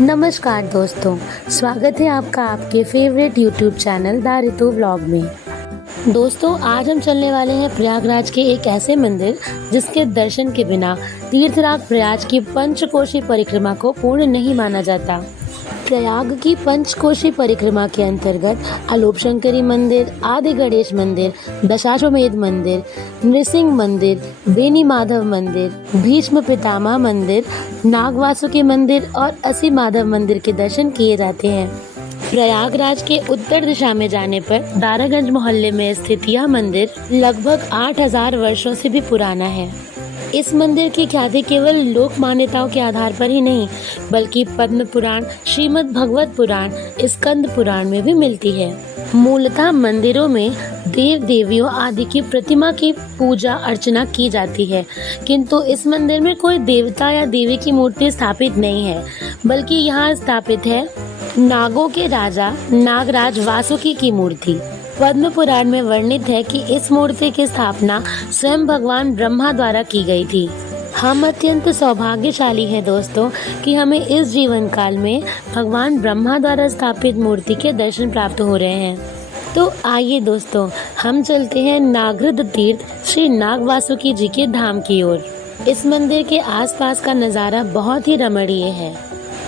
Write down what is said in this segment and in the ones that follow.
नमस्कार दोस्तों, स्वागत है आपका आपके favourite YouTube channel the Ritu vlog में। दोस्तों, आज हम चलने वाले हैं प्रयागराज के एक ऐसे मंदिर जिसके दर्शन के बिना तीर्थराज प्रयाग की पंचकोशी परिक्रमा को पूर्ण नहीं माना जाता। प्रयाग की पंचकोशी परिक्रमा के अंतर्गत आलोपशंकरी मंदिर, आदि गणेश मंदिर, दशाश्वमेध मंदिर, नृसिंह मंदिर, बेनी माधव मंदिर, भीष्म पितामह मंदिर, नागवासुकी मंदिर और असी माधव मंदिर के दर्शन किए जाते हैं। प्रयागराज के उत्तर दिशा में जाने पर दारागंज मोहल्ले में स्थित यह मंदिर लगभग 8000 वर्षों से भी पुराना है। इस मंदिर की ख्याति केवल लोक मान्यताओं के आधार पर ही नहीं, बल्कि पद्म पुराण, श्रीमद् भगवत पुराण, स्कंद पुराण में भी मिलती है। मूलतः मंदिरों में देव देवियों आदि की प्रतिमा की पूजा अर्चना की जाती है, किंतु इस मंदिर में कोई देवता या देवी की मूर्ति स्थापित नहीं है, बल्कि यहाँ स्थापित है नागों के राजा नागराज वासुकी की मूर्ति। पद्म पुराण में वर्णित है कि इस मूर्ति की स्थापना स्वयं भगवान ब्रह्मा द्वारा की गई थी। हम अत्यंत सौभाग्यशाली हैं दोस्तों कि हमें इस जीवन काल में भगवान ब्रह्मा द्वारा स्थापित मूर्ति के दर्शन प्राप्त हो रहे हैं। तो आइए दोस्तों, हम चलते हैं नागृद तीर्थ श्री नाग वासुकी जी के धाम की ओर। इस मंदिर के आसपास का नज़ारा बहुत ही रमणीय है।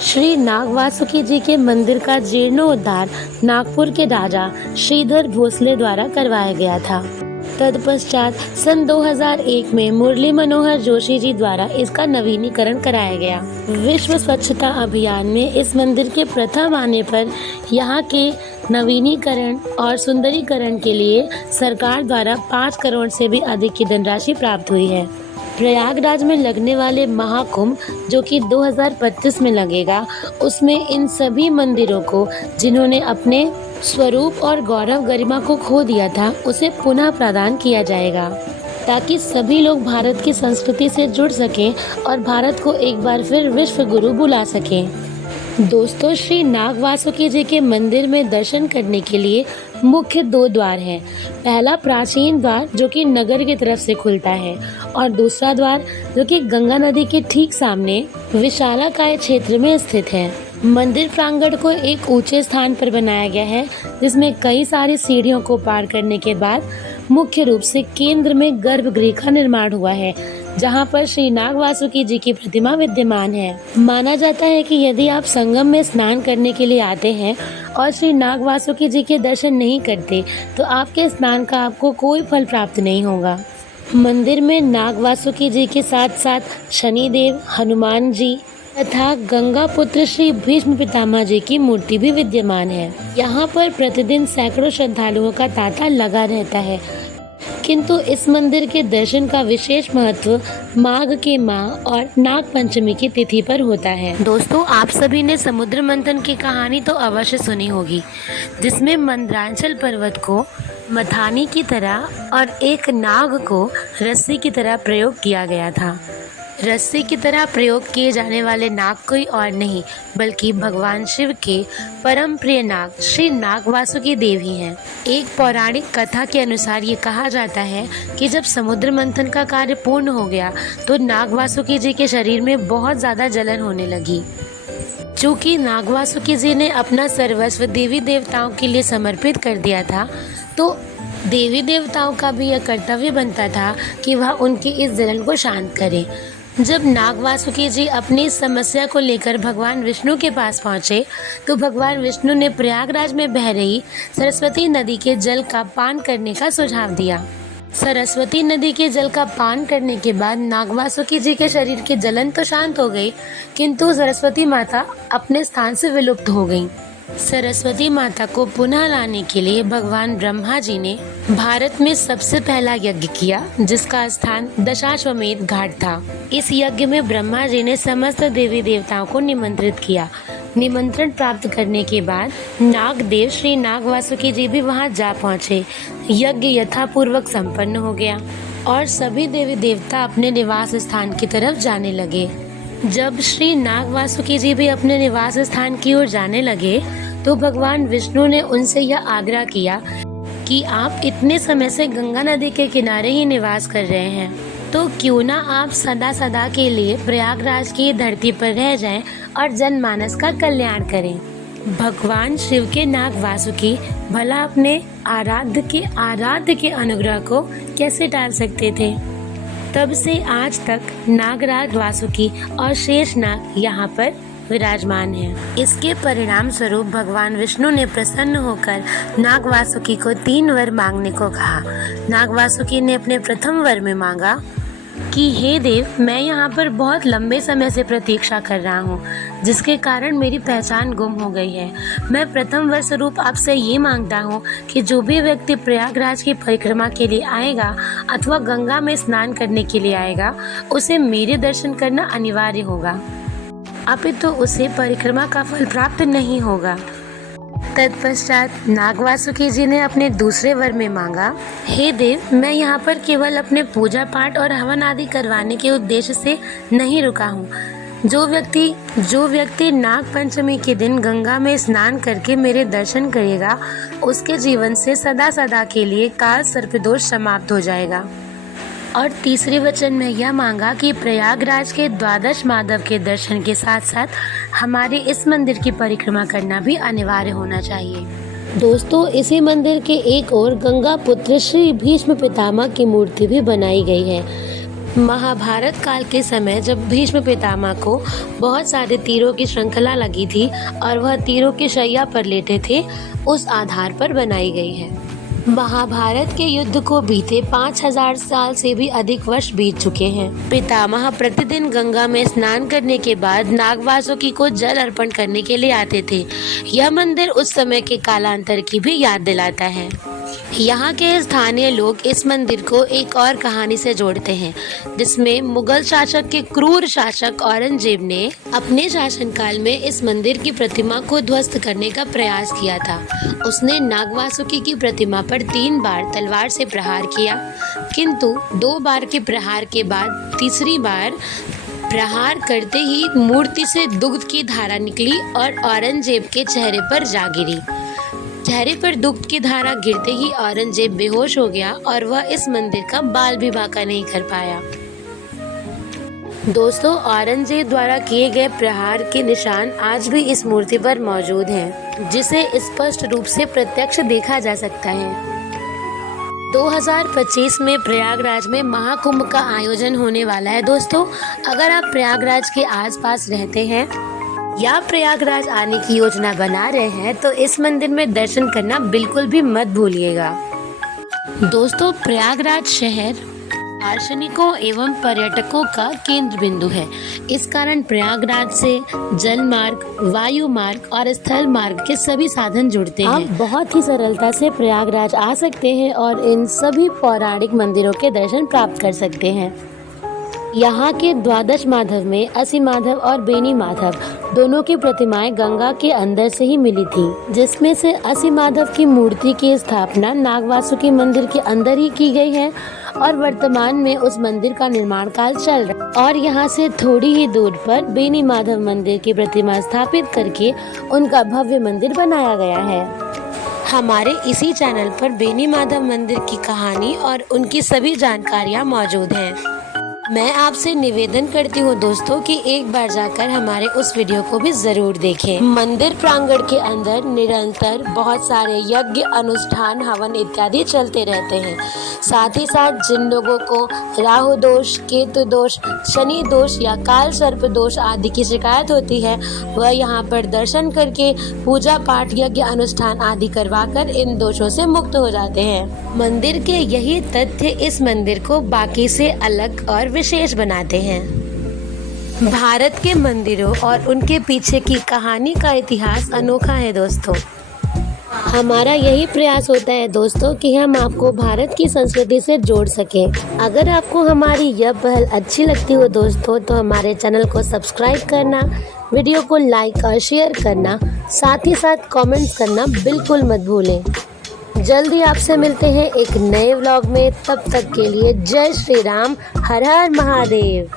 श्री नाग वासुकी जी के मंदिर का जीर्णोद्धार नागपुर के राजा श्रीधर भोसले द्वारा करवाया गया था। तत्पश्चात सन 2001 में मुरली मनोहर जोशी जी द्वारा इसका नवीनीकरण कराया गया। विश्व स्वच्छता अभियान में इस मंदिर के प्रथम आने पर यहाँ के नवीनीकरण और सुंदरीकरण के लिए सरकार द्वारा 5 करोड़ से भी अधिक की धनराशि प्राप्त हुई है। प्रयागराज में लगने वाले महाकुंभ, जो कि 2025 में लगेगा, उसमें इन सभी मंदिरों को जिन्होंने अपने स्वरूप और गौरव गरिमा को खो दिया था, उसे पुनः प्रदान किया जाएगा, ताकि सभी लोग भारत की संस्कृति से जुड़ सकें और भारत को एक बार फिर विश्व गुरु बुला सकें। दोस्तों, श्री नाग वासुकी जी के मंदिर में दर्शन करने के लिए मुख्य 2 द्वार हैं। पहला प्राचीन द्वार जो कि नगर की तरफ से खुलता है, और दूसरा द्वार जो कि गंगा नदी के ठीक सामने विशालाकाय क्षेत्र में स्थित है। मंदिर प्रांगण को एक ऊंचे स्थान पर बनाया गया है, जिसमें कई सारी सीढ़ियों को पार करने के बाद मुख्य रूप से केंद्र में गर्भगृह का निर्माण हुआ है, जहां पर श्री नाग वासुकी जी की प्रतिमा विद्यमान है। माना जाता है कि यदि आप संगम में स्नान करने के लिए आते हैं और श्री नाग वासुकी जी के दर्शन नहीं करते, तो आपके स्नान का आपको कोई फल प्राप्त नहीं होगा। मंदिर में नाग वासुकी जी के साथ साथ शनिदेव, हनुमान जी तथा गंगा पुत्र श्री भीष्म पितामह जी की मूर्ति भी विद्यमान है। यहाँ पर प्रतिदिन सैकड़ों श्रद्धालुओं का तांता लगा रहता है, किंतु इस मंदिर के दर्शन का विशेष महत्व माघ के माह और नाग पंचमी की तिथि पर होता है। दोस्तों, आप सभी ने समुद्र मंथन की कहानी तो अवश्य सुनी होगी, जिसमें मंदरांचल पर्वत को मथानी की तरह और एक नाग को रस्सी की तरह प्रयोग किया गया था। रस्सी की तरह प्रयोग किए जाने वाले नाग कोई और नहीं, बल्कि भगवान शिव के परम प्रिय नाग श्री नाग वासुकी देव ही हैं। एक पौराणिक कथा के अनुसार ये कहा जाता है कि जब समुद्र मंथन का कार्य पूर्ण हो गया, तो नाग वासुकी जी के शरीर में बहुत ज़्यादा जलन होने लगी। चूँकि नाग वासुकी जी ने अपना सर्वस्व देवी देवताओं के लिए समर्पित कर दिया था, तो देवी देवताओं का भी यह कर्तव्य बनता था कि वह उनकी इस जलन को शांत करें। जब नाग वासुकी जी अपनी इस समस्या को लेकर भगवान विष्णु के पास पहुंचे, तो भगवान विष्णु ने प्रयागराज में बह रही सरस्वती नदी के जल का पान करने का सुझाव दिया। सरस्वती नदी के जल का पान करने के बाद नाग वासुकी जी के शरीर की जलन तो शांत हो गई, किंतु सरस्वती माता अपने स्थान से विलुप्त हो गईं। सरस्वती माता को पुनः लाने के लिए भगवान ब्रह्मा जी ने भारत में सबसे पहला यज्ञ किया, जिसका स्थान दशाश्वमेध घाट था। इस यज्ञ में ब्रह्मा जी ने समस्त देवी देवताओं को निमंत्रित किया। निमंत्रण प्राप्त करने के बाद नागदेव श्री नाग वासुकी जी भी वहां जा पहुंचे। यज्ञ यथापूर्वक संपन्न हो गया और सभी देवी देवता अपने निवास स्थान की तरफ जाने लगे। जब श्री नाग वासुकी जी भी अपने निवास स्थान की ओर जाने लगे, तो भगवान विष्णु ने उनसे यह आग्रह किया कि आप इतने समय से गंगा नदी के किनारे ही निवास कर रहे हैं, तो क्यों ना आप सदा सदा के लिए प्रयागराज की धरती पर रह जाएं और जनमानस का कल्याण करें। भगवान शिव के नाग वासुकी भला अपने आराध्य के अनुग्रह को कैसे टाल सकते थे। तब से आज तक नागराज वासुकी और शेष नाग यहाँ पर विराजमान है। इसके परिणाम स्वरूप भगवान विष्णु ने प्रसन्न होकर नाग वासुकी को 3 वर मांगने को कहा। नाग वासुकी ने अपने प्रथम वर में मांगा कि हे देव, मैं यहाँ पर बहुत लंबे समय से प्रतीक्षा कर रहा हूँ, जिसके कारण मेरी पहचान गुम हो गई है। मैं प्रथम वर स्वरूप आपसे ये मांगता हूँ कि जो भी व्यक्ति प्रयागराज की परिक्रमा के लिए आएगा अथवा गंगा में स्नान करने के लिए आएगा, उसे मेरे दर्शन करना अनिवार्य होगा, अपितु उसे परिक्रमा का फल प्राप्त नहीं होगा। तत्पश्चात नाग वासुकी जी ने अपने दूसरे वर में मांगा, हे देव, मैं यहाँ पर केवल अपने पूजा पाठ और हवन आदि करवाने के उद्देश्य से नहीं रुका हूँ। जो व्यक्ति नाग पंचमी के दिन गंगा में स्नान करके मेरे दर्शन करेगा, उसके जीवन से सदा सदा के लिए काल सर्पदोष समाप्त हो जाएगा। और तीसरे वचन में यह मांगा कि प्रयागराज के 12 माधव के दर्शन के साथ साथ हमारे इस मंदिर की परिक्रमा करना भी अनिवार्य होना चाहिए। दोस्तों, इसी मंदिर के एक ओर गंगा पुत्र श्री भीष्म पितामह की मूर्ति भी बनाई गई है। महाभारत काल के समय जब भीष्म पितामह को बहुत सारे तीरों की श्रृंखला लगी थी और वह तीरों की शैया पर लेटे थे, उस आधार पर बनाई गई है। महाभारत के युद्ध को बीते 5000 साल से भी अधिक वर्ष बीत चुके हैं। पितामह प्रतिदिन गंगा में स्नान करने के बाद नाग वासुकी को जल अर्पण करने के लिए आते थे। यह मंदिर उस समय के कालांतर की भी याद दिलाता है। यहाँ के स्थानीय लोग इस मंदिर को एक और कहानी से जोड़ते हैं, जिसमें मुगल शासक के क्रूर शासक औरंगजेब ने अपने शासनकाल में इस मंदिर की प्रतिमा को ध्वस्त करने का प्रयास किया था। उसने नाग वासुकी की प्रतिमा पर 3 बार तलवार से प्रहार किया, किंतु 2 बार के प्रहार के बाद तीसरी बार प्रहार करते ही मूर्ति से दुग्ध की धारा निकली और औरंगजेब के चेहरे पर जा गिरी। चेहरे पर दुग्ध की धारा गिरते ही औरंगजेब बेहोश हो गया और वह इस मंदिर का बाल भी बांका नहीं कर पाया। दोस्तों, औरंगजेब द्वारा किए गए प्रहार के निशान आज भी इस मूर्ति पर मौजूद हैं, जिसे स्पष्ट रूप से प्रत्यक्ष देखा जा सकता है। 2025 में प्रयागराज में महाकुंभ का आयोजन होने वाला है। दोस्तों, अगर आप प्रयागराज के आसपास रहते हैं या प्रयागराज आने की योजना बना रहे हैं, तो इस मंदिर में दर्शन करना बिल्कुल भी मत भूलिएगा। दोस्तों, प्रयागराज शहर दार्शनिकों एवं पर्यटकों का केंद्र बिंदु है। इस कारण प्रयागराज से जल मार्ग, वायु मार्ग और स्थल मार्ग के सभी साधन जुड़ते हैं। आप बहुत ही सरलता से प्रयागराज आ सकते हैं और इन सभी पौराणिक मंदिरों के दर्शन प्राप्त कर सकते हैं। यहाँ के 12 माधव में असी माधव और बेनी माधव दोनों की प्रतिमाएं गंगा के अंदर से ही मिली थी, जिसमें से असी माधव की मूर्ति की स्थापना नाग वासुकी मंदिर के अंदर ही की गई है और वर्तमान में उस मंदिर का निर्माण कार्य चल रहा है। और यहाँ से थोड़ी ही दूर पर बेनी माधव मंदिर की प्रतिमा स्थापित करके उनका भव्य मंदिर बनाया गया है। हमारे इसी चैनल पर बेनी माधव मंदिर की कहानी और उनकी सभी जानकारियाँ मौजूद हैं। मैं आपसे निवेदन करती हूँ दोस्तों कि एक बार जाकर हमारे उस वीडियो को भी जरूर देखें। मंदिर प्रांगण के अंदर निरंतर बहुत सारे यज्ञ, अनुष्ठान, हवन इत्यादि चलते रहते हैं। साथ ही साथ जिन लोगों को राहु दोष, केतु दोष, शनि दोष या काल सर्प दोष आदि की शिकायत होती है, वह यहाँ पर दर्शन करके पूजा पाठ, यज्ञ, अनुष्ठान आदि करवाकर इन दोषों से मुक्त हो जाते हैं। मंदिर के यही तथ्य इस मंदिर को बाकी से अलग और विशेष बनाते हैं। भारत के मंदिरों और उनके पीछे की कहानी का इतिहास अनोखा है दोस्तों। हमारा यही प्रयास होता है दोस्तों कि हम आपको भारत की संस्कृति से जोड़ सकें। अगर आपको हमारी यह पहल अच्छी लगती हो दोस्तों, तो हमारे चैनल को सब्सक्राइब करना, वीडियो को लाइक और शेयर करना, साथ ही साथ कमेंट्स करना बिल्कुल मत भूलें। जल्दी आपसे मिलते हैं एक नए व्लॉग में। तब तक के लिए जय श्री राम, हर हर महादेव।